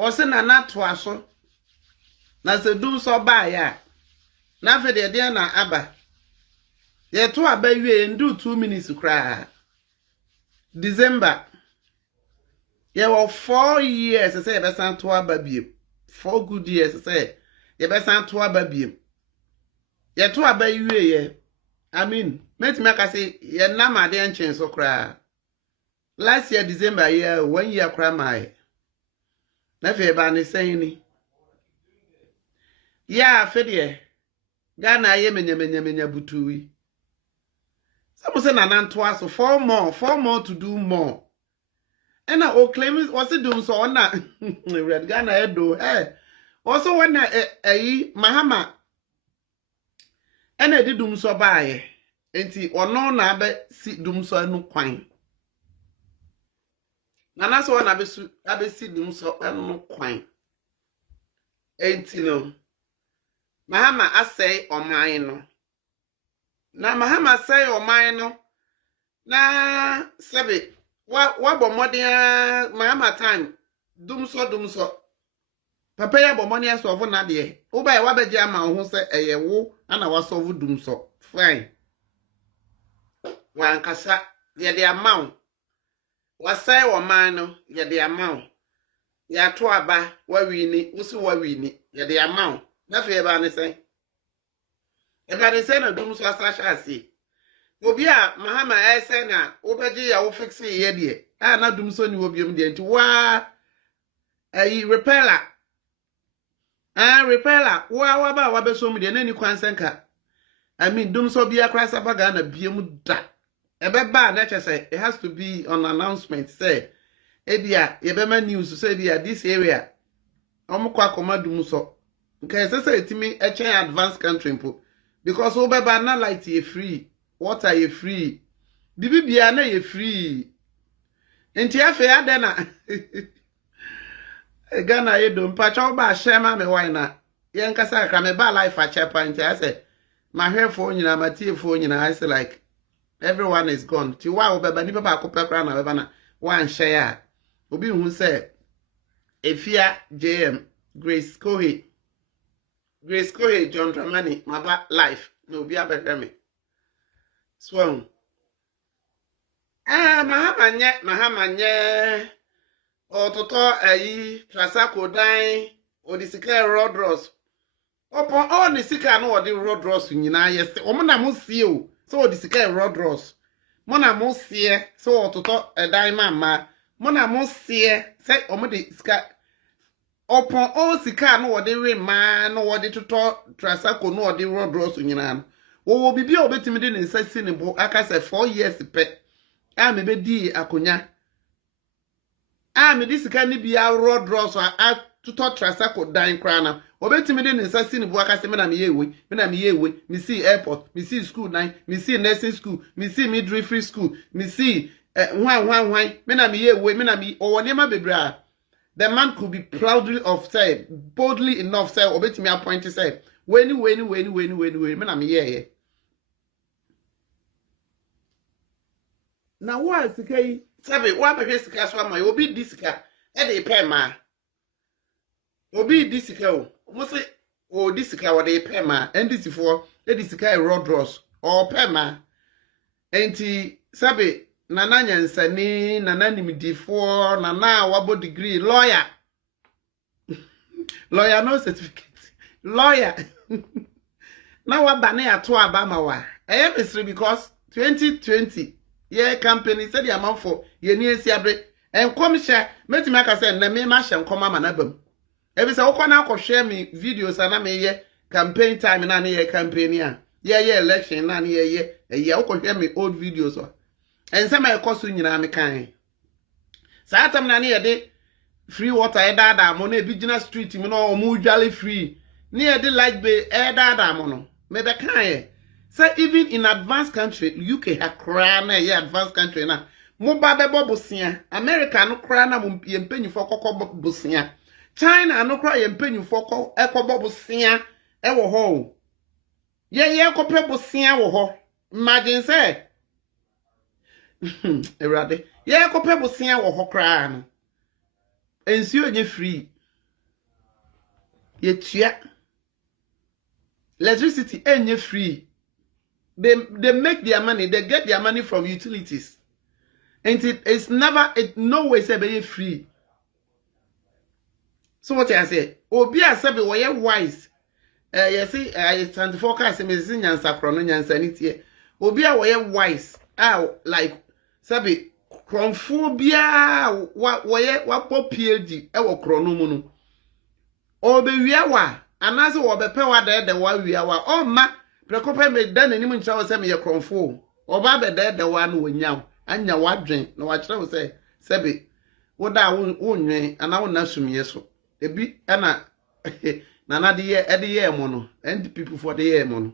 ose na to aso na se dum so ba ya na fe de na aba ye to aba wie ndu 2 minutes kra December ye wo 4 years say ye be san to aba biem 4 good years say ye be san to aba biem ye to aba wie ye I mean met me ka say ye na ma de enchen so kra last year December year 1 year kra mai na fe ba ni sen ni ya fe de Ghana ye menya butuwi some say na nanto aso 4 more to do more and o claim was it doing so na red Ghana edo also when Mahama and I did dum so bae enti ono na be si dum so anu kwan na so na be su abe si dum so anu kwan enti no Mahama asay oman no na Mahama say oman no na sebe wa bomodin Mahama time dum so papa ya bomoni aso na de wo ba wa beje ama ho se eyewo ana waso dum so fine wan kasa ye de amaw wasai oman no ye de amaw ya to aba wa wini usi wa wini ye de amaw na fe ba ne sen na dum so asasha asi obi a Mahama ese na obeji ya wo fix ye de na dum so ni obiom de nti wa repeller repeller wa ba wa be so mu de na ni kwansenka I mean dum so bia kra sabaga na biem da ebe ba na chese it has to be on announcement say ebia ye be ma news say ebia this area omukwa koma dum so nke say etimi echen advanced country mpo because obeba na light ye free water ye free bibia na ye free enti afa ade na Ghana ye do mpacha ba shema me wine ye nkasa ka me ba life a chepa enti I say my hair for nyina matie for nyina I say like everyone is gone ti wa obeba ni papa akopɛ kra na beba na wan share obi hu say efia JM Grace Kohe John Dramani maba life no obi abɛhwɛ me so Mahama nye ototo Trasako dan odisika Rodros opo ni sika no odi Rodros nyina yes omo na mo sie o so odisika Rodros mo na mo sie so ototo dan mama mo na mo sie say omo de sika opo sika no odi rema no odi toto Trasako no odi Rodros nyina no wo bibi obetimi de ne nsasi ne bo aka say 4 years pe me be di akonya me disika ni bia Rodros a tuto Trasako dan krana obetimi de nsasi ne bo aka say me na me yewe me see airport me see school nine me see nursing school me see midwifery school me see hwan me na me yewe me na me owonema bebra the man could be proudly of say boldly enough say obetimi appoint say weni me na me ye na wa sika yi sabe wa be sika so ama obi di sika e de pe ma obi di sika o mo se o di sika wo de pe ma ndisifo e di sika Rodros o pe ma enti sabe nana nyansani nana nimdifo nana wabo degree lawyer no certificate lawyer na wa ba na ya to aba ma wa e because 2020 ye company said the amount for ye ni esi abre enkom hye metimi aka say na me ma hye enkom ama na bam e bi say wo kwana akwohwe me videos na me ye campaign time na ye campaign a ye election na ye wo kwohwe me old videos o ense ma ekoso nyina me kan sa atam na ye de free water e dada mo na e bi gina street mi no o mu dwale free ni ye de light bay e dada mo no me be kan ye. Say even in advanced country, UK ha krana ye advanced country na. Mo ba be bobosia. America no krana mo yempanyufo kokko bobosia. China no kra yempanyufo kokko ekko bobosia e wo ho. Ye kopɛ bosia wo ho. Imagine say. Erade. Ye kopɛ bosia wo ho kra no. Ensuo nye free. Yetua. Electricity enye free. They make their money, they get their money from utilities. And it's never, no way say be free. So what I say? Obi a say be wise. You see, I 24 cars me sin nyansa krono nyansa ni tie. Obi a wise. Like sabi kronfo bia wa pop PhD e wo krono mu no. Obe wia wa anase wo be pe wa de wa wia wa o ma prekope me dan anim ntra wo se me ye kronfo. Oba be de wa no wanyam anya wadwen na wa kire wo se sabi wo da wo nwen ana wo na sumye so. Ebi ana nana de ye mo no and people for the year mo no.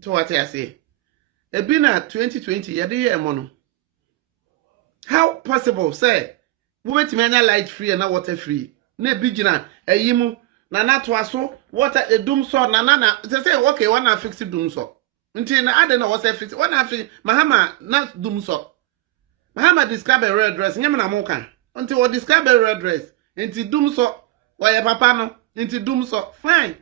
So what I say? Ebi na 2020 ye de ye mo no. How possible say we wait me light free and water free? Na bi gina ayimu na na to aso water edum so na say okay wanna fix dum so. Nti na ade na was fix wanna fix mahama na dum so. Mahama describe a red dress nyam na mo kan. Until we describe a red dress. Inti dum so. Why papa no? Inti dum so. Fine.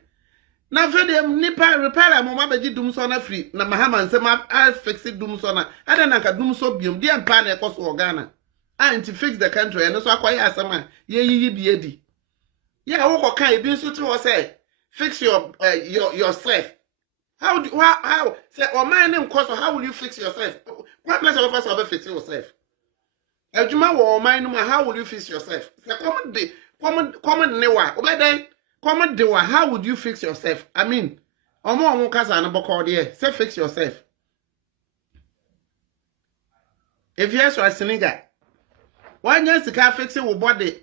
Na fede nipa repair mo ma beji dum so na free. Na mahama nse ma fix dum so na. Ada na ka dum so biom. Di ampa na ekoso Ghana. Inti fix the country. And so akwa ya asama. Ye yiyi bi edi. Yeah, wo kan e bi nso to say fix yourself. How say o man name cost how will you fix yourself? What place of us fix yourself? Ejuma wo man no how will you fix yourself? Say common newa obeden common dewa how would you fix yourself? I mean omo kasa na boko there say fix yourself. If yes or siniga one year sika fix your body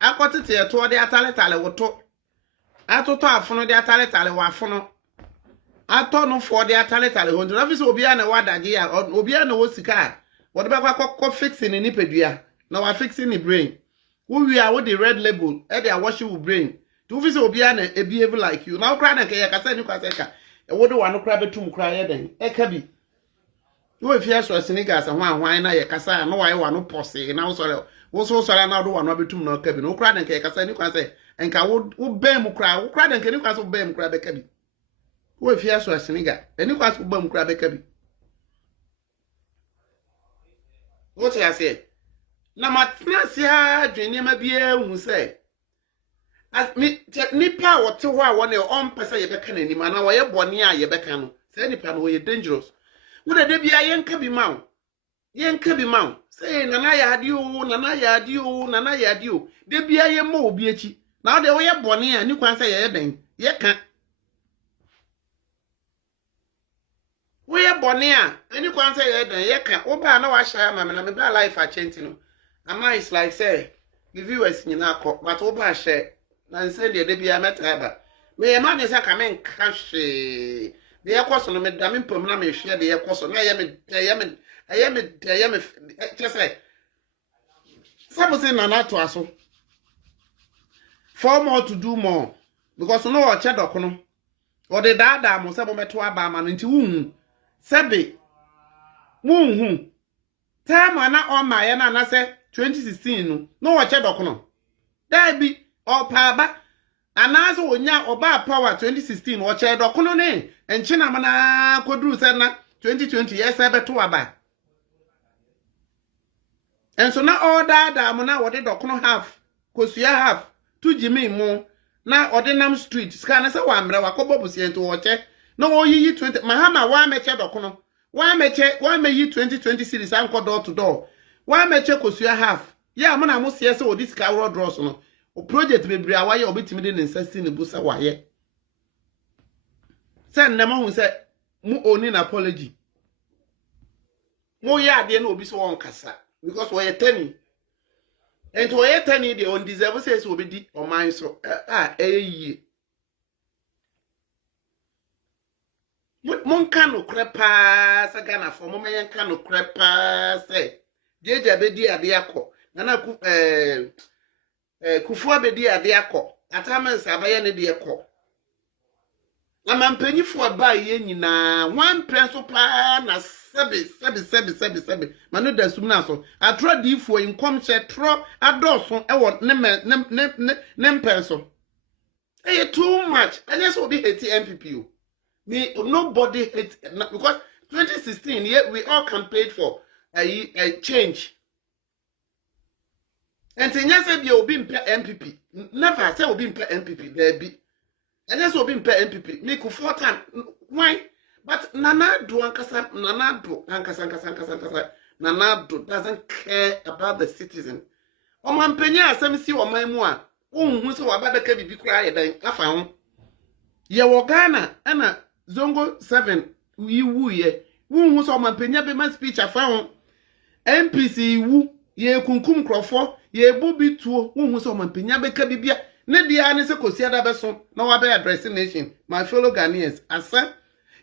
akotete e to de ataletale wo to atoto afono de ataletale wo afono ato no for de ataletale ho ndo afisi obi a na wadage ya obi a na wo sika what about ko fixing ni pedua na wa fixing the brain we are with the red label e dey wash your brain to fix obi a na e behave like you now cry na ke ya kasa ni kwasa ka e wo de wa no cry betum cry ye den e ka bi we fia so sneakers hwan na ye kasa na wa ye wa no pose na wo so na do wa no betum na ka bi no cry na ke ya kasa ni kwasa enka wo bem mu cry wo cry na ke ni kwasa wo bem cry be ka bi we fia so sneakers eni kwasa wo bem cry be ka bi. What I say? Na matnasi ha dwene ma bia hu say. As me nipa wote ho a wona on pesa ye beka nanim ana wo ye bone a ye beka no. Say nipa no ye dangerous. Wo da bia ye nka bi ma wo. Ye nka bi ma wo. Say nana ya ade o, nana ya ade o, nana ya ade o. De bia ye ma obi achi. Na wo de wo ye bone a ni kwan say ye den. Ye ka. We are bonia, any one say, Yeka, Oba, no, I share my man, I'm life at Chentino. And mine is like, say, the viewers in our but Oba share, and send you the be a matter. May a man is a coming cash. The air cost on a madame permanent share the air cost on I am just like something an art to us. 4 more to do more because no or Chadocono or the dada must have met to Abama into whom. Sabi time ana on my na say 2016 no watch dokono that be or pa anazo onya oba power 2016 watch dokono ne enchina mana koduru say na 2020 yes ebe to aba and so na all that mo na wode dokono half kosua half to jimi mo na ordinam street scan say wa mre wa kobobusi ento watch no oyi 20 mahama wa meche dokono wa meyi 2020 series anko door to door wa meche kosua half ya mo na mo se odi sika road dross no o project bebre awaye obetimi de insist ne busa waye say na mo hu say mu oni na apology mo ya ade na obi so won kasa because we tani and we tani dey on deserve say obi di o man so eyi Mon kano krepa sa Ghana for mo men kano krepa say jeje be di ade akọ na kufu abedi ade akọ atamen sa abaye ne de akọ amampanyi fo ba ye nyina one principal na sebi manu da sum na so atro di fo income she tro adoso e wo ne mpenso too much and yes will be hate MPP me nobody hate because 2016 yeah, we all campaigned for a change and yes be obi MPP never say obi MPP there be and yes obi MPP me ku 4 time why but Nana do ankasa Nana do doesn't care about the citizen o man penya asem si o man mu a hu so wababeka bibi kura ye dan afa ho ye wo Ghana ana Zongo 7 wi wu ye hu so man penya be man speech afa ho MPC wu ye kunkum krofo ye bubi tuo hu so man penya be ka bibia ne dia ne se kosia da beso na wa be addressing nation my fellow Ghanaians asa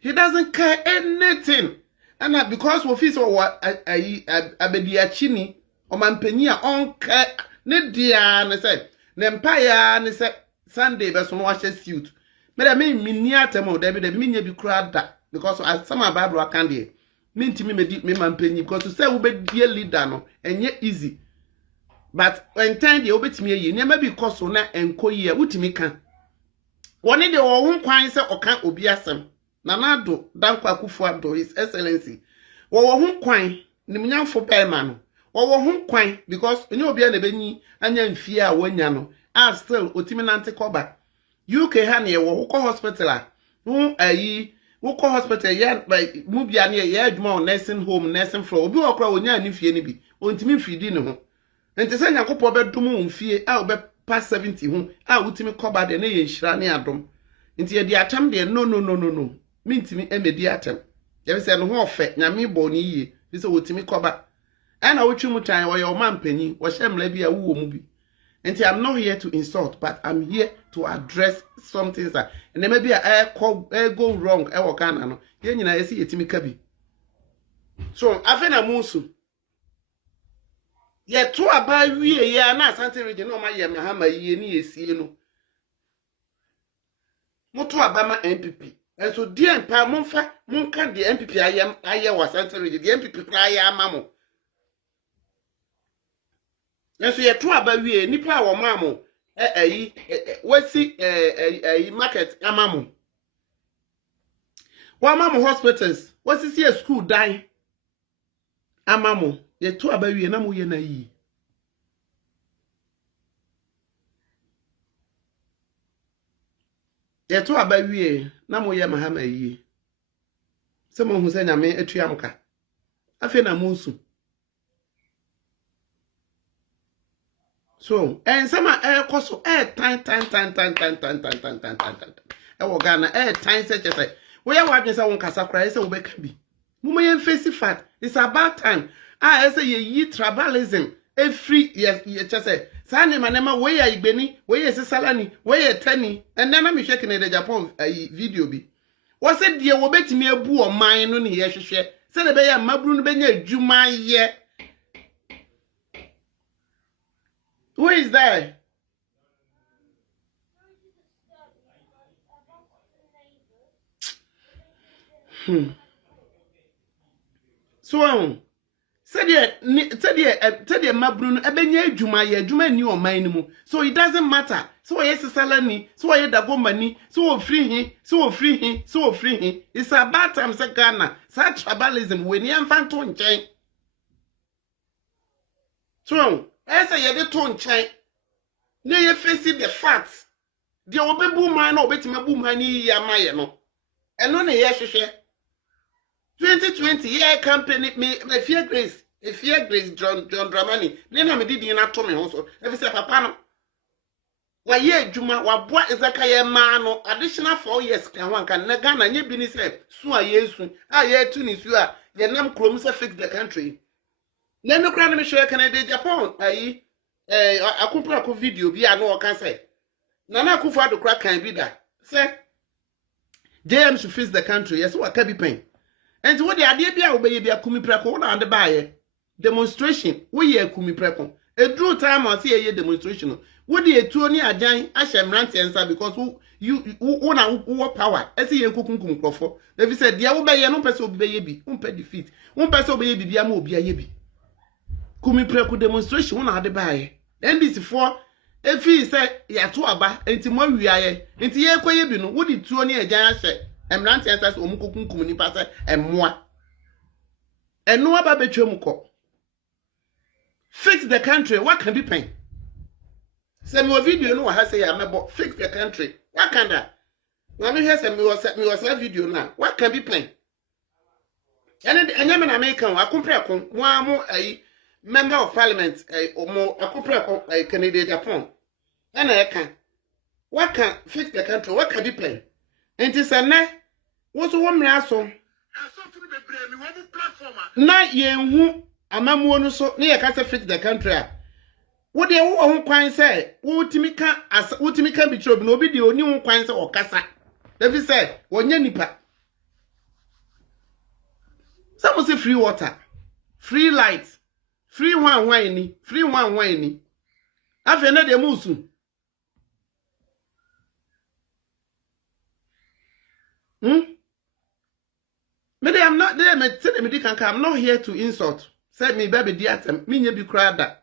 he doesn't care anything and because we feel so what abediachini o man penya on care ne dia ne say Nempire ne say Sunday be so no wa suit me da me ni atemo da be me nya bi kura da because as some Bible akan dey me ntimi me man panyi because say we be die leader no enye easy but when time dey obetimi yi ne bi because na enkoyi a utimi kan woni de wo ho kwan say okan obi asem Nana do Dankwa Akufo-Addo His Excellency wo ho kwan nimnyamfo pema no wo ho kwan because enye obi na benyi anya mfie a wanya no a still otimi nante koba UK ha na ye wo hospital a hu ayi wo hospital ya mu bia na ye adwuma on nursing home nursing floor obi okra wonya ani fie ni bi ontimi mfidi ne ho enti se nyakopo bedum mfie a obe pass 70 hu a utimi koba de na ye nhira ne adom enti ye di atam de no mintimi emedi atam ye se no ho ofe nyame bo ni yie bi se wotimi koba ana wotwi mu tan wo ye o mampanyi wo hyemla bi a wo mu bi enti I'm not here to insult but I'm here to address some things that and maybe go wrong e wo Ghana no ye nyina yesi yetimi ka bi so afena musu ye to aba wie ye na Asante region no ma ye mahama yie ni yesie no moto aba ma MPP and so die mpa monfa monka de MPP aye wa Asante region de MPP kra aye amamo Yeso ye to aba wie nipa wo mamo wasi market amamo wa mamo hospitals wasi see school die amamo ye to aba wie na mo ye na yi ye to aba wie na mo ye mahama yi se mo hu se nyame atuamka afi na mo nsu so and some koso tan e wo Ghana tan say we ya wadwe say won kasa kra say wo be ka bi muma ye face fact it's about time say ye tribalism every yes ye say sane manema we ya igbeni we ye sisalani we ye tani and then am shake in the Japan video bi wo say die wo betimi abu o man no ne ye hwehwe say ne be ya mabru no benya adwuma ye. Who is there? So, said Mabrun, Ebenya Juma ni o mine. So it doesn't matter. So yes, salani, so I da money, so free him, so free him, so free him. It's about time, Ghana. Such tribalism when you infant to change. So, as I had a tone change, now you face the facts. The obebu man or bet me boom money, Yamayano. And on a year, 2020 year company me fear grace, John Dramani. Then I did in atomy also. Every say, Papa, why ye, Juma, what boy is a kaya man, additional 4 years can one can Nagana, ye been said, so ye soon. Ye Tunis, you are, your name Chromsa fix the country. Then no crown me share Canada Japan. I could put a video be I know I can say. Nana Akufo-Addo crack can be that. Say JM should face the country, yes, what can be pain. And what the idea be a kumi preko and the buyer demonstration. We ye kumi preko. A true time or see a demonstration. Would the attorney ajan ashem rant answer because who power? I see you cooking crofo. They said, the obey no person baby, pay defeat, person baby, be a mo be a yebi. Kumi preku demonstration one had the buy. And this for if he said, ya to aba, and tomorrow we are, and ye quay no, would it to a giant share, and rant answers cooking community passer and moi. And no about betromuko. Fix the country, what can be pain? Send me a video, no, I say I'm about fix the country. What can that? Let me hear some me a video now. What can be pain? And I'm an American, I compare one more a member of parliament, or more I compare a Canadian Japan. And I can. What can fix the country? What can be pain? And it's a night. What's one rascal? Night ye who. Amamu so na yakasa fix the country. Wo de wo ho kwan say wo timi ka bi trob no obi de oni ho kwan say okasa. David say wonya nipa. Some say free water, free light, free one ni, free one ni. Afa na de musu. Maybe I'm not there, I'm not here to insult. Said me baby diatem, me nye bi krada.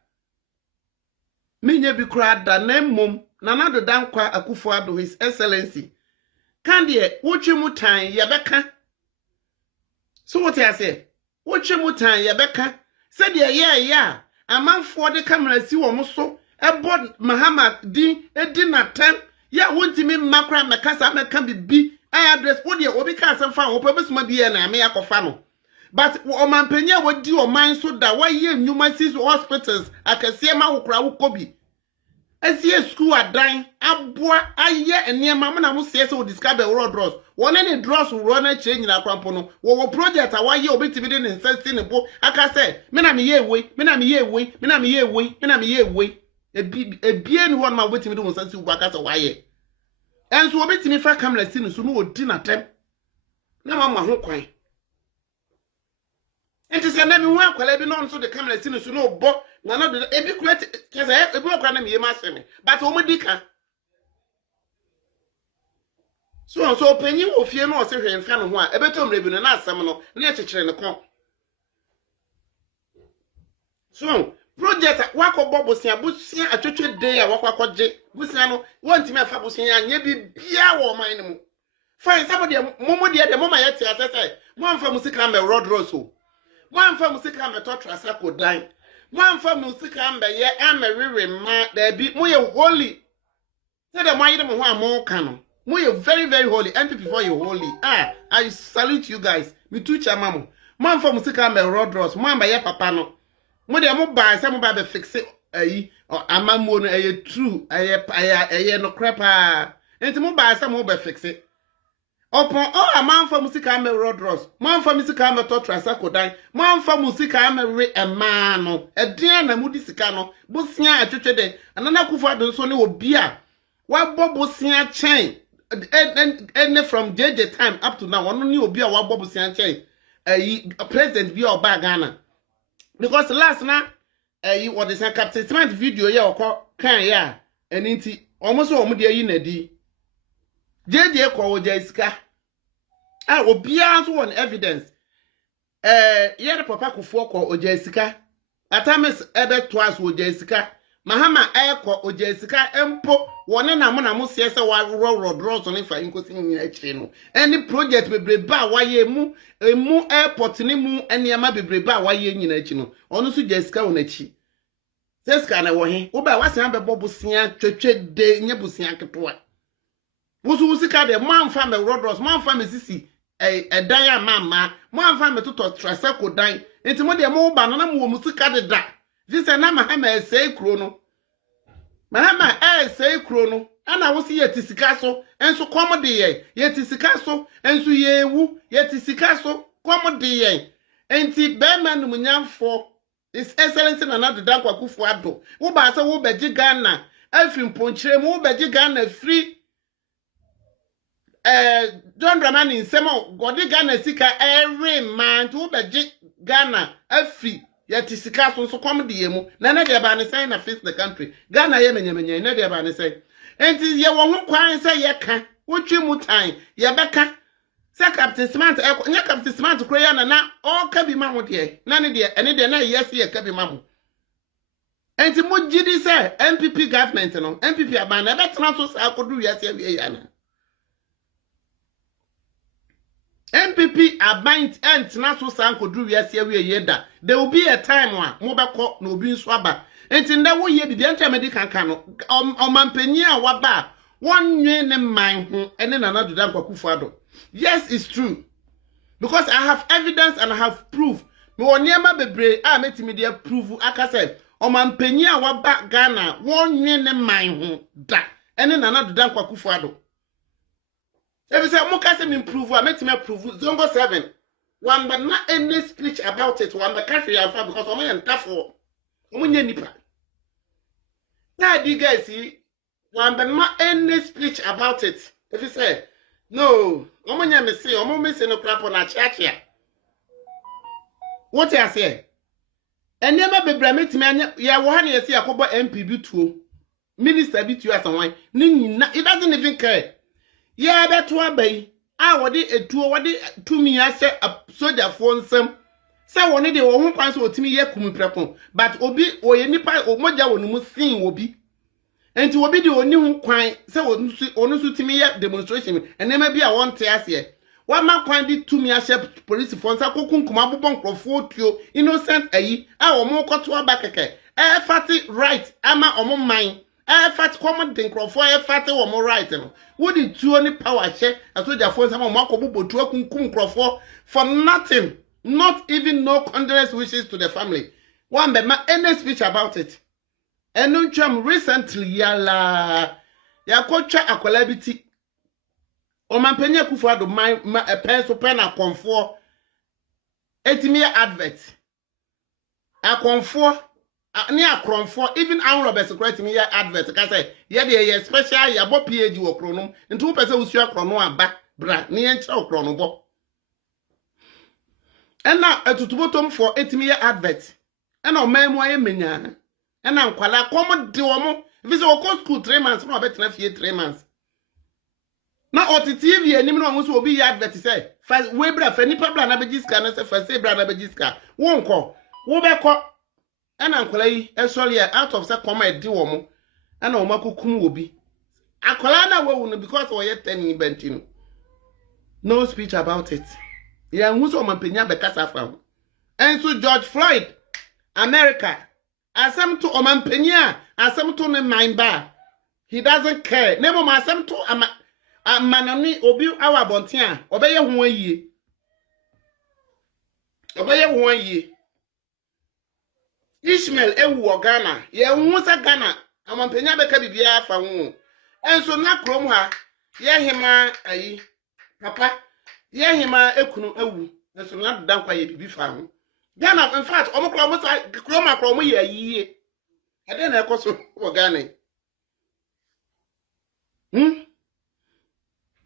Me nye bi krada na mum na nado dankwa Akufo-Addo His Excellency. Kandie, wuchi mutan yebeka. So what I say? Wuchi mutan yebeka. Said ya. Amanfo de camera si wo so. Ebod Mahama din natem. Ya wonti me makra mekasa meka bibi. I address wo de obi ka asem fa wo pebesuma bi na me akofa no. But omanpenya wodi o man so da why ye numasis hospitals akase ma wokra wokobi. Asie school adan aboa aye enema na mo se wo discover road dross. Won any dross wo na change na kwampo no. Wo project a why ye obetimi de ne nsansi ne bo aka say me na me ye we ebie ni won ma obetimi de nsansi wo aka say why ye. Enso obetimi fa camera si no so no odi na tem. Na mama ho kwan. And to say, let me work while I be known so the camera seen to know bo, no, ebi create, because I have a book on me, but Omedika. So, penny will fear no say in front of one, a better ribbon and ask someone near to in the con. So, project Wako Bobo Sia Busia, a church day, a Wako J, Busiano, one to me a Fabusia, and ye be Biawo mine. Find somebody a moment the moment I say, one for Musicam Road Rosso. One for Musicam a torture Sako dine. One for Musicam ye am a remark there be more holy. Said the mind of one more canon. More very, very holy. And before you holy. I salute you guys. Me too, Chamamo. Man for Musicam a road ross, man by your papano. When they are mobile, some by fix it, or Amamon, a true, a no crapper. And to mobile, some mobile fix it. Upon a man for Musicam road ross, man for Musicam torture Sako dine, man for Musicam a man, a dear and moody sicano, Busia a church day, and an Akufo-Addo so no beer. What Bob Busia chain, and from JJ time up to now, one new beer, what Bob Busia chain, a president be or bagana. Because last night, you what is a Captain Smith video, ya can ya, and inti almost all media in a D. JJ call Jessica. I will be answer one evidence. Yet Papa Kufo or Jessica. Atamis ever twice with Jessica. Mahama Airco or Jessica Empo, one and Amona Musiasa while road draws on if I including a channel. Any project will be bar why ye moo, a moo airport ni moo, and Yamabi breba why ye in a channel. Honestly, Jessica on a chi. Jessica, I want him. Oba was number Bobusian, church day, Nebusian Catua. Musika de man fam road ross man fam sisi a daya mama man fam to Trasako dine enti mo de mo ba no na mo musika de da this na mahama say kro no mahama say kro no ana wo si yetisika so enso kom de ye yetisika so enso yewu yetisika so kom de ye enti be man no nyamfo His Excellency na de dankwa Akufo-Addo wo ba se wo beji Ghana afim ponchire mo wo beji Ghana free John Dramani in Semo, Godi Ghana Sika every man to be Ghana, every ya tisika so kom de yemu na na de ba ne say na face the country Ghana ye menyemenya na de ba ne say enti ye wo ho kwan say ye ka wotwi mu tan ye beka say Captain Smart nya Captain Smart kro ya na o ka bi ma ho de na ne de ene de na yes ye ka bi ma ho enti mo gidi say MPP government no MPP aban na betena so sa akodu yes ye ya na MPP abind and naso sanko do wiase awie yeda there will be a time wa mo beko na obi nso aba enti nda wo ye bibia nta medical kan no omampanyi a waba wonwe ne man ho ene nana doda nkwakufu ado yes it's true because I have evidence and I have proof me woniema bebre a metimi de prove aka say omampanyi a waba Ghana wonwe ne man ho da ene nana doda nkwakufu ado if you say, I'm going to improve, I'm going to improve. Zongo 7. One, but not any speech about it. One, the country I found because I'm going to tough for. I'm going to nipa. Now, you guys see, one, but not any speech about it. If you say, no, I'm going to say, I'm going to say no crap on a church here. What I say? And never be blamed, man. Yeah, one year see a couple MP too. Minister be to us on why. It doesn't even care. Yeah, that's why bay. I would a tour what it to me. I said a soldier for some. So one day, one pounds or to me, yeah, come prepon. But obi or any pie or moja when you thing will be. And to be the only quine, so only to me demonstration, and there may be a one tears here. What my quine to me, I said police for Sakum Kumabon Crawford, innocent a our more cut to a back again. Fatty right, ama or more mine. Fat common thing Crawford, fatty or more right. Would it do any power check? I told your phone some Marco Bubo to kum Crawford for nothing, not even no condolence wishes to the family. One but my any speech about it. And no chum recently yala ya kocha akolabiti. O man penya kufado my a pencil pen a comfort 80 advert. A comfort near Cronford, even our Roberts creating me advert. I say, yeah, special ya bo PAG or chronom, and 2% was your chrono back, bra, near chow chronobo. And now a tutubotum for 80 advert. And our memoir mena. And now quala common duomo, visit our court school 3 months, no better 3 months. Now, or the TV and anyone will be advert say, first, Webra, Fanny Pabla Nabajiska, and I first say, Brother Nabajiska, won't call, Wobeko. And Uncle A, out of that comment, Duomo, and Omako Kum will be. Akolana won't because we're 10 bentin. No speech about it. Yeah, who's on my penya because found. And so George Floyd, America, as some to Oman Penya, as some to the mind bar. He doesn't care. Never mind, some to a manoni obi our bontia, obey 1 year. Obey 1 year. Ishmael ewu Ghana ye nwusa Ghana amampenya beka bibia fa hu enso na krom ha ye hima ayi papa ye hima ekunu ewu enso na dodan kwa ye bibi fa hu Ghana in fact omokro krom ye ayiye ade na ekoso wo Ghana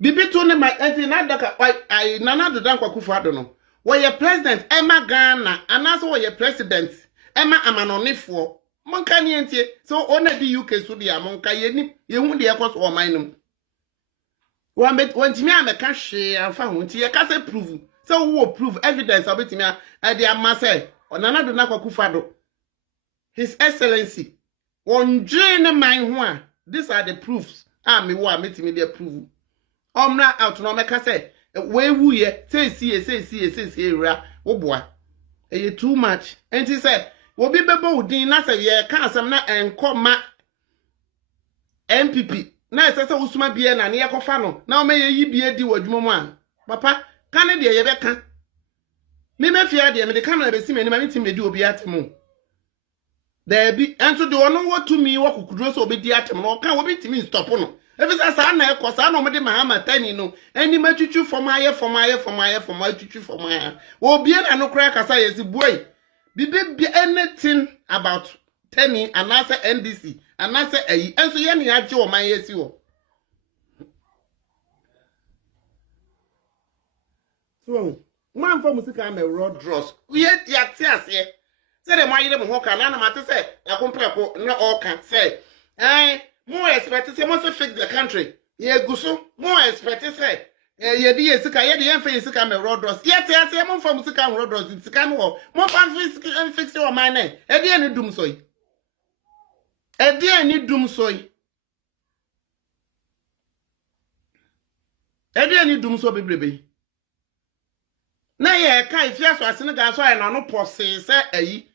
bibi to ne ma enti na daka ai nana dodan kwa kufu ado no wo ye president ema Ghana anaso wo ye president Emma amanonifo monka ni entie so ona di UK so dia monka ye hu de ekos o man num wantimi ameka hwe afa hu ntie ka se prove so wo prove evidence obetimi a de amase onana do na kwakufado his excellency wonje ne man ho a these are the proofs me wo ametimi de prove omra out no meka se we wu ye say ewura wo boa e too much enti say Wobi bebo udin na se ye ka asem na enkoma MPP na ese se usuma bie na ne yekofa no na o meye yi bie di wadwuma mu a papa ka ne de ye beka me mafia de me de camera be si me ni ma ntim de obi atemu there be enso de ono wo to mi wo kukudro so obi di atemu no ka obi timi stop no efi sa na ekosa na o me de mahama tani no eni matwitwu fom aye atwitwu fom aye obi na no kra kasa ye si boy Bibi anything about Tenny and answer NDC and answer A and so any ajo or my SEO. So, man for music I'm a road dross. We had the access here. Say the my them hoka na mate say akompreko na all can say more expect say must fix the country ye guso more expect say ye di sika ye di enfe sika me road ross ye say mo fam sika road ross sika no mo fam fix your mind e di ani dum so yi e di ani dum so yi e di ani dum so bebrebe na ye kai fia so asene ga so ai no pose se ayi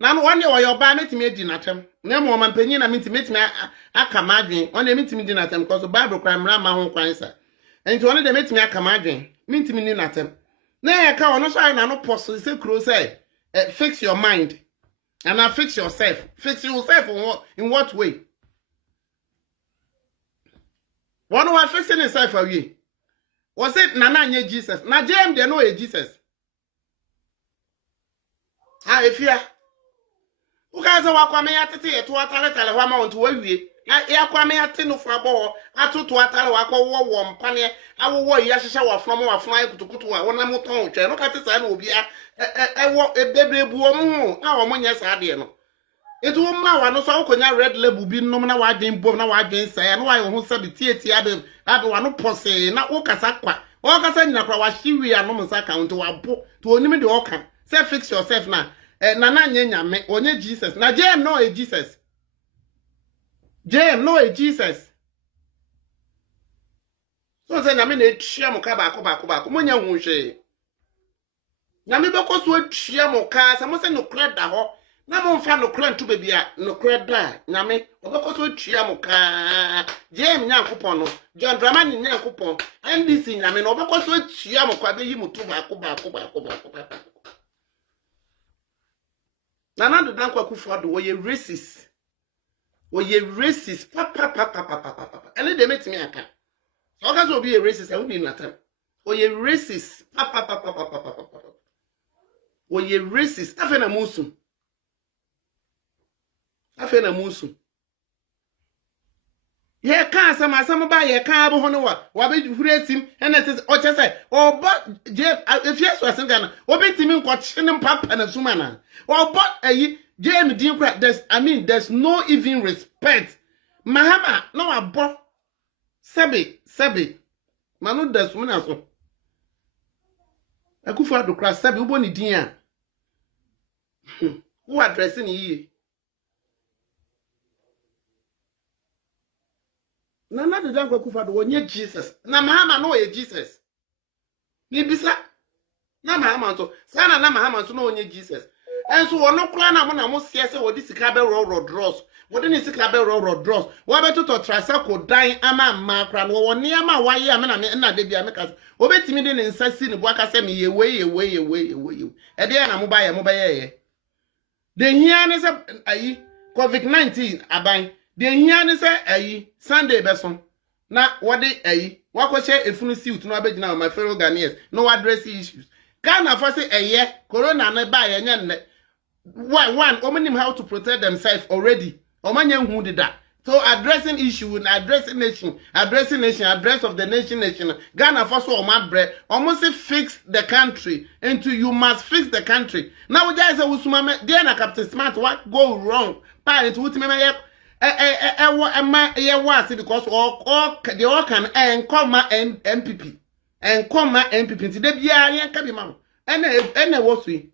na no wone wo yo ba metimi edi natem na mo man panyin na metimi aka madwen wone metimi di natem because bible kran mra ma ho kwan sa enti wone de metimi aka madwen metimi ni natem na ye ka wono so ai na no pose se kuro say fix your mind and now fix yourself in what way one who fixing himself away was it nana nye Jesus na James they know a Jesus efia ukaza wakwame yatete eto atare tale hwa ma onto wawie ya kwame yate no fra bo atoto atare wakọ wo mpane awowo ya hyehye wafrom ekutukutu a wona moton twa no kate sa na obi ewo ebebrebu omo a wo monye sa ade no etu ma wa no so akonya red label bi nnom na wadwen bom na wadwen sa ya no wa ho sabi tieti abe wa no pose na wo kasa kwa wo kasa nyina kwa wa hyiwi anom nsa account wa bo to onim de oka say fix yourself na nana nyame onye Jesus na je no a Jesus je no a Jesus so say nyame na etwia mo ka ba ko monya hu hwe nyame bekoso etwia mo ka sa mo se no kra da ho na mo mfa no kra ntu bebia no kra da nyame obekoso etwia mo ka je nyankopon no John Dramani nyankopon NDC nyame no obekoso etwia mo kwa be yi mutu ba ko Nana do dankwa Kufuor wo ye racist. Wo ye racist. Papa. Ene de metimi aka. So ka so be a racist e woni natam. Wo ye racist. Papa. Wo ye racist. Afa na musu. Ye ka asam ba ye ka abo hono wa be huretim ene se o che se o ba je efie so asen Ghana o be timi nkwoche ne papa na suma na o ba ayi James din kwa there's no even respect Mahama no abo sebe manu da suma na so Akufuor do kra sebe ubo ni din a who addressing yi Nana de dankwa Kufuor wonye Jesus na Mahama no ye Jesus ni bisa na Mahama so sana na Mahama so no onye Jesus enso wono kra na mo na mo sie se wodi sika be road dross wodi ni sika be road dross wo be to trasa ko dan ama ma kra no woni ama waye ame na de bia me ka obetimi de ne nsa si ne bo aka se me ye we e de na mo ba ye de hia ne se ayi COVID-19 aban de hia ne se ayi Sunday beso na wode ayi wakwoche efunu siut no abegina my fellow Ghanaians no address issues Ghana for say corona na ba ye nya one omonim how to protect themselves already omanya hu dida so addressing issue and address of the nation Ghana for so omabre almost fix the country into you must fix the country now we just say usuma there na Captain Smart what go wrong parent with me because all can MPP and comma MPP nti de bia yen ka bi ma ene wo sui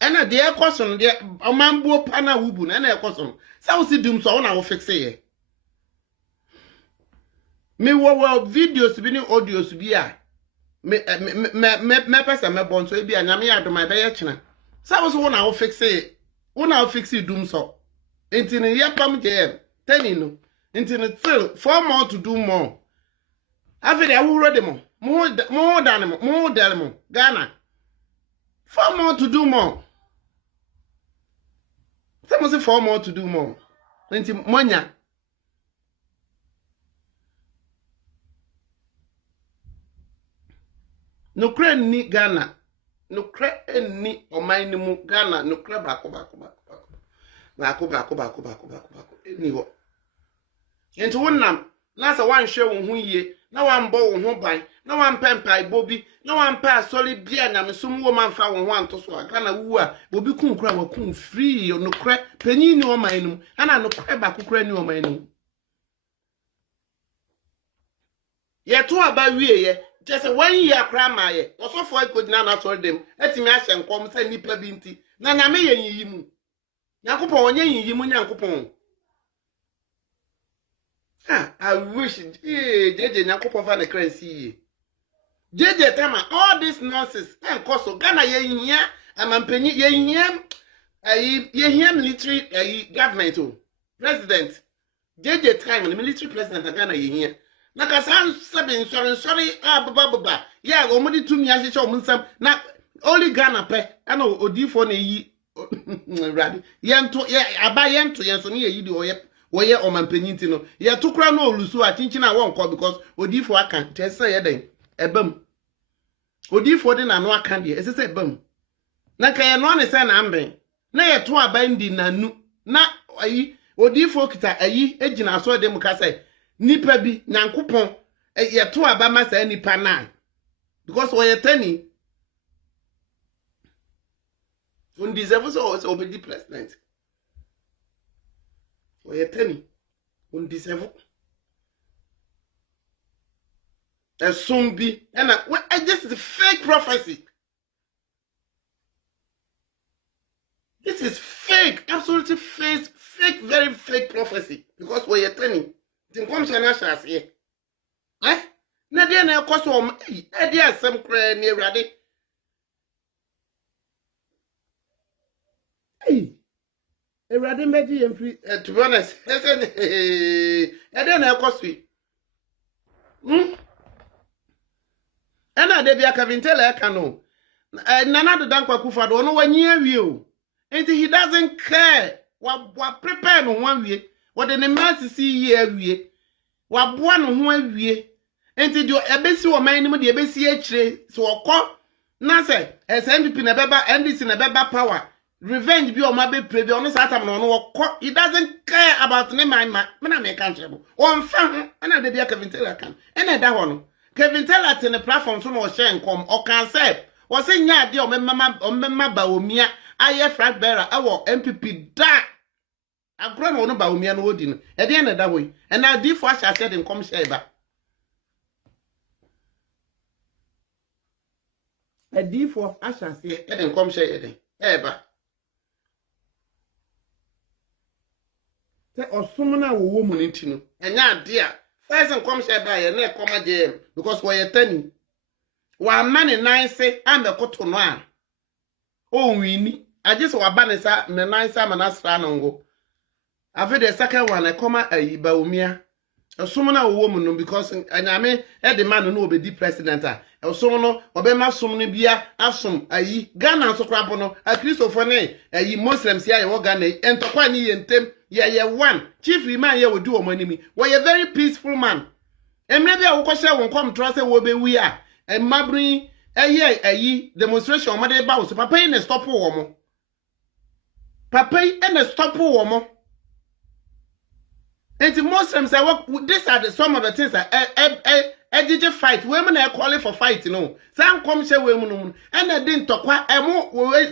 ene de ekoson de omambuo pa na wubu na ene ekoson sa wo si dum so na wo fixe ye me wo videos bi ni audios bi a me pesa me bon so bi a nyame ya do ma be ye kina sa wo so wo na wo fixe dum so enti ne ye pam je tani no enti ne still 4 more to do more after they who ready more than Ghana 4 more to do more someone say 4 more to do more enti monya no kra ni Ghana no kra ni oman ni mu Ghana no kra bako ni ho enti wonnam na sa wan hwe wo hu yie na wambo wo ho ban na wampempa ibobi na wampa asori bia na mesum wo manfa wo ho anto so aka na wu a obi kun kura wa kun free no kra panyin ni o man num ana no kra ba kokra ni o man num ye to aba wie ye just one year kra ma ye osofo ikodina na asori dem etimi ahye nkom se nipa bi nti na nyame ye yiyi mu yakopon onye yiyi mu nyankopon I wish JJ Nyakopon fa the currency. JJ Tama, all this nonsense. And Koso, Ghana ye here, Amampenny ye here military government, president. JJ Time, the military president of Ghana ye here. Nakasan sabin sorry, baba. Yeah, omodi 2 years show munsam. Na only Ghana pe. I know Odifo ne yi radi. Yento, yeah, aba yento yenso ni ye di oye. Woye omanpenyinti no ye tokura no olusu a chinchin a wonko because odifo aka tese ye den ebam odifo de na no aka de esese ebam na ka ye no ne se na amben na ye to abandi nanu na ayi odifo kita ayi ejina so de muka se nipa bi nyankopon ye to abama sa nipa na because woye tani on deserve so obedi president woye tani on deserve a zombie and this is a fake prophecy. This is fake, absolutely fake, very fake prophecy. Because we're telling the commissioner shall say, eh? Nadia na koso Nadia some cry near ready. Hey, a ready meji and free to be honest. Nadia na koso. Ena de bia Kavintela kano. Nana de Dankwa Kufuor no one year view. And he doesn't care. What prepare no one way. What the mercy see ye we. What one one way. And did you ebesi or minimum the ebesi h so call Nasa as NDP na beba NDC na beba power. Revenge be or my be pre on Satam no he doesn't care about name my man make country. One fan and the bia Kavintela can. And that one. Kevin tell at in the platform so no share come or can say was saying ya dear member Baumia aye Frank Bearer our MPP da a grown on Baumia no din at the end of that way and now deep wash I said in come share back a deep wash I shall say and come share ever or summon a woman into and now dear first and come share by a come again because we're turning. One man in nine say, I'm the cotton one. Oh, we I just want banisa, the nine salmon as ranongo. After the second one, I come a Baumia. A summoner woman because I mean, the man who will be the president. A summoner, Obama Sumni Bia, Asum, a ye, Ghana so crapono, a Christophone, a ye Muslims here, Ogane, and Tokwani and Tem. Yeah, one. Chiefly man here will do a money. Why a very peaceful man. And maybe I will question won't come trust will be we are. And Mabri a year a demonstration on Monday bounce. Papa in a stop woman. Papa in a stop woman. And the Muslims I work with this are the some of the things that DJ fight. Women are calling for fight, you know. Some come share women and I didn't talk what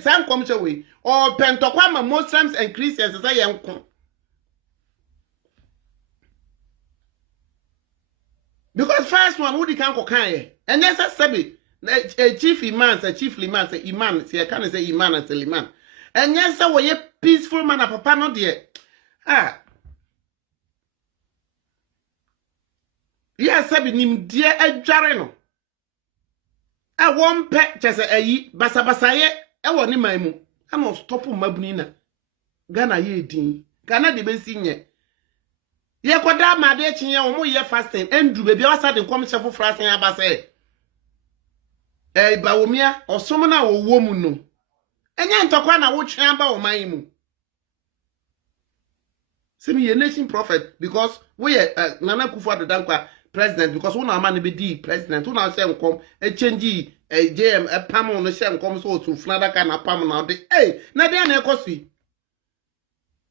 some come share way. Or Pentokwa Muslims and Christians as I am. Because first one who can go can and yes I said a chief imam say chief liman say imam say I can't say imam and say liman and yes I was a peaceful man a papa no there yes I be nim dear a jareno I won't pet just a ye basabasaye I want in my moon I must stop on Mabnina Ghana ye din Ghana de be senior. Ye kwada ma de chinye o mo ye fasting Andrew baby o sade kom chefo frasen aba say Baumia osom na wo wo mu no enya ntokwa na wo twen aba o man mu semi ye nation prophet because we Nana Kufuor Dankwa president because we na man be di president we na say nkom change JM pam no say nkom so to flada ka na pam na de na de na ekosi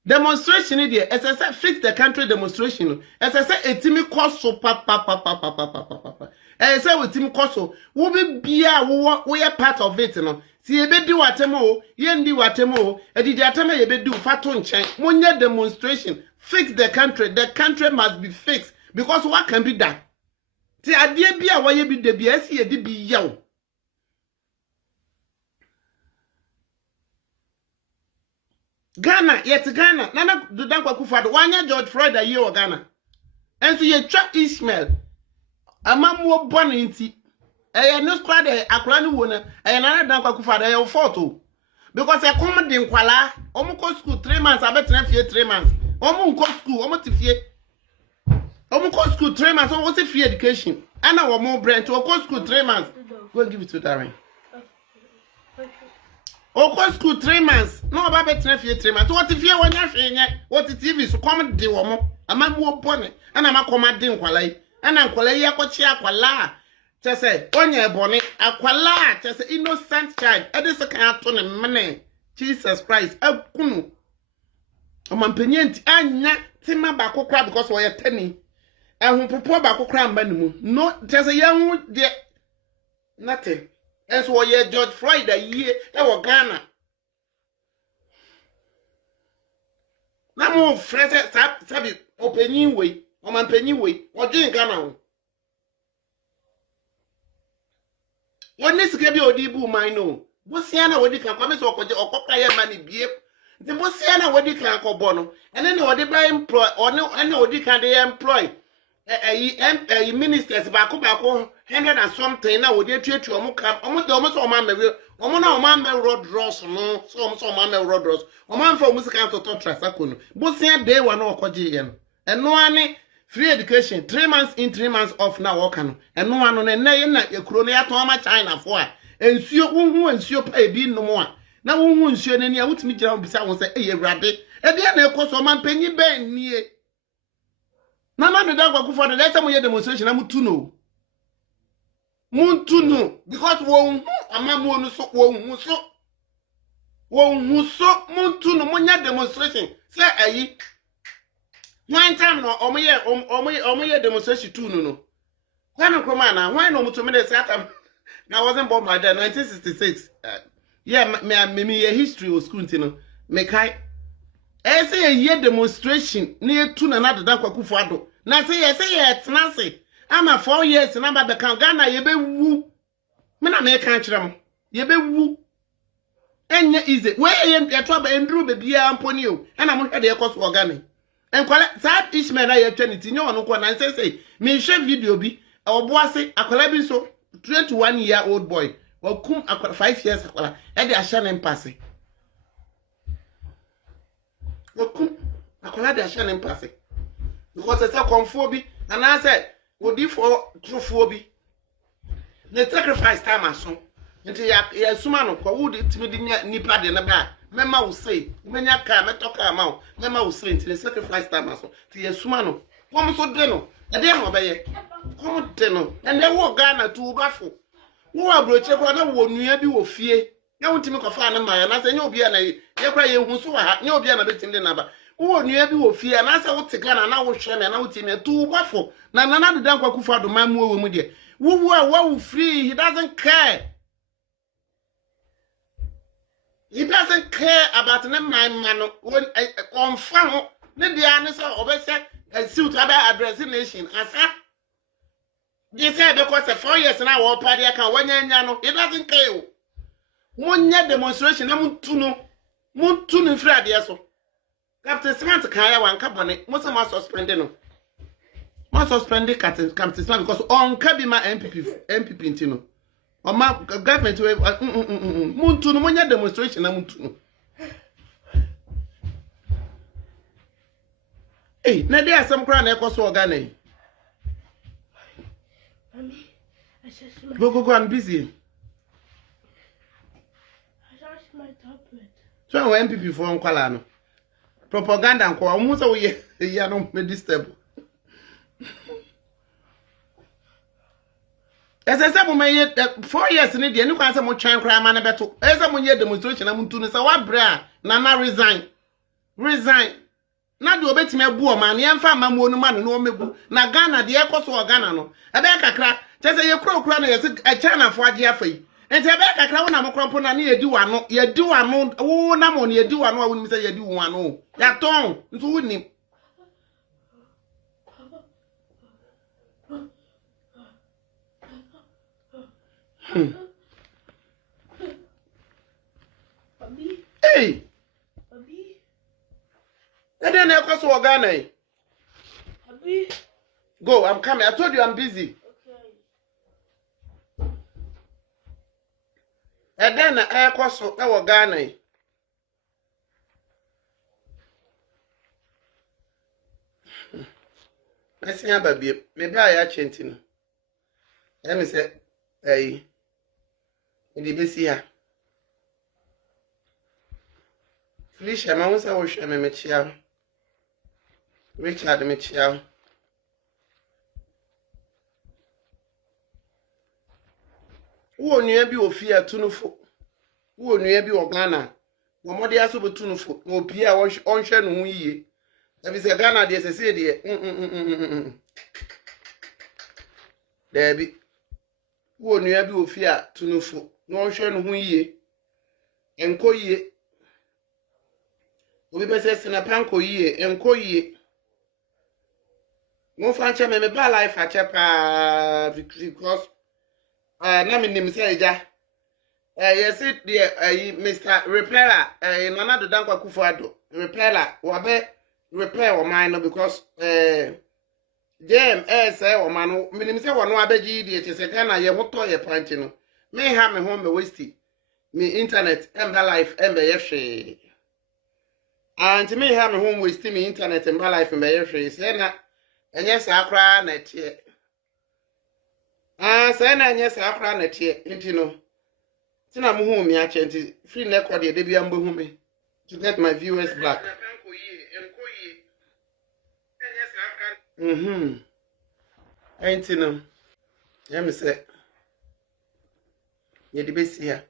Demonstration there. As I said, fix the country demonstration. As I said, a team cost so papa. As I said, with team cost so we be we are part of it. No, see you be do atemo, ye do atemo. E di atemo ye be do fatun chain. Monye demonstration. Fix the country. The country must be fixed because what can be done? See, I dear be a way you be the BS ye di be yow. Ghana, yet Ghana, Nana do Dank Wakufado, one George Floyd a year or Ghana. And so you trap Ishmael. A man more born in tea. I no squad a crani winner, and another Dank Wakufado, a photo. Because I come in Kuala, Omoko school 3 months, I bet never 3 months. Omoko school, Omotifie. Omoko school 3 months, what's a free education? And our more brand to a school 3 months. Go give it to Darren. Oko school 3 months. No, about 3 months. What if you want to what the TV so come de womo? A man more bonnet, and I'm a commanding qualay, and I'm qualay aquachia quala. Just say, 1 year bonnet, a quala, just an innocent child. It is a carton and money. Jesus Christ, a kunu. A man penient, and not Tima Bako crab because we are tenny. And who propose Bako cram banimu. No, just a young dear. Nothing. That's why you George Floyd a year that was Ghana. Now more fresh sabi opening way, or man penny way, or doing Ghana. What needs to be Odibu mino? Busiana what you can come to or Kokaya money beer. The Busiana what you can call bono, and then what they employ or no, and what you can they employ. A ministers back 100 and something now would you treat you almost all man road dross no so man road dross or man for music to Trasacun. Bosia day one or Kojian. And no one free education 3 months in 3 months off now Okano. And no one on a nay na your crony to my China for. And so who and so pay be no more. Now won't show any out me down beside one say, eh, rabbit. And then of course, man penny ben near. Nana the dog for the last time we had demonstration, I'm to know. Moon to know because won't a man won't so moon to know when demonstration. Say, eh, 1 time no, or me demonstration too no. When a commander, why no to me the Saturn? I wasn't born by then, 1966. Yeah, me a history was school, you know. Make I. I say a year demonstration near to another Dakwaku Fado. Now say, it's Nancy. I'm a 4 years and I'm at the Kangana, ye be woo. Men I make country. Ye be woo. And is it where you trouble and drew baby upon you, and I'm at the cost organic. And that Ishmael I eternity, no one and say, me share video be our boss say, a collabi so 21-year-old boy. Well, come 5 years, and they are shining passing. Come, I call that Shannon passing. Because it's a conformity, and I said, would you for true phobia? The sacrifice time as soon. Until you are Sumano, who would it be nipped in the back? Memma will say, when you come, I talk about, Memma will say, until the sacrifice time as soon. To your Sumano, come so deno, a demo obey. Come deno, and they walk Ghana to baffle. Who are broaching one near you fear. You want to make a fan of mine, and I say, you'll be an you cry, you so I you'll be a bit in the number. Who near you fear, and I say, what's a gun, and I will share and I will tell me 2 waffle. Now, none of the Danko for the man will with you. Who are well free, he doesn't care. He doesn't care about them, my man. When on farm, the answer of a suit about addressing. I said, they said because the 4 years now, all party can 1 year, it doesn't care. 1 year demonstration, I want to know. Moon to know Friday, so. Captain Smart Kaya one company, most of us suspended. Must suspend Captain Smart because on Kabima MPP Intino. Or my government moon to know 1 year demonstration, I want to know. Hey, now there are some crown echoes for Ghana. Go, I'm busy. My tablet. So when people from Kuala propaganda and almost a year no me disturb. As I said, my 4 years in India, no cancer more try crime and a battle. As I'm on your demonstration, I'm to say what bra, Nana resign. resign na de obetime bu o ma na yemfa mamuo no ma no mebu na Ghana de ekoso o Ghana no ebe kakra chese ye kura na yesi China fo age afai enti ebe kakra wona mokroppo na ne yedi wano wo na mo ne yedi wano a woni se yedi wano ya ton nso woni hey and then ekoso o Ghana go, I'm coming. I told you I'm busy. Okay. And then I also our Ghana. I see how baby. Maybe I are chanting. Let me say, hey, in the busy here. Felicia, my was I wish I met you. Richard Mitchell. Wo nua bi ofia tunufo wo nua bi Ghana wo mode aso be tunufo wo pia onhwe no hu yie e bi se Ghana de sese de Debi wo nua bi ofia tunufo no onhwe no hu yie enko yie obi be se na panko yie enko yie mo fa nche me ba life a chepa because na me nim say ja yes it the Mr. Repairer Nana do Dankwa Kufuado Repairer wabe repair o mine no because JM say o man me nim say wono abeji die che se Ghana ye hoto ye panchi no me ha me ho me waste me internet emba life emba ye hwe and me ha me ho waste me internet emba life emba ye hwe say na enye sa akra na tie say na enye sa akra na tie ntino tina mu hu mi a chenti free record ye de bia mbo hu me to get my viewers back ntino ya me say ye de be sia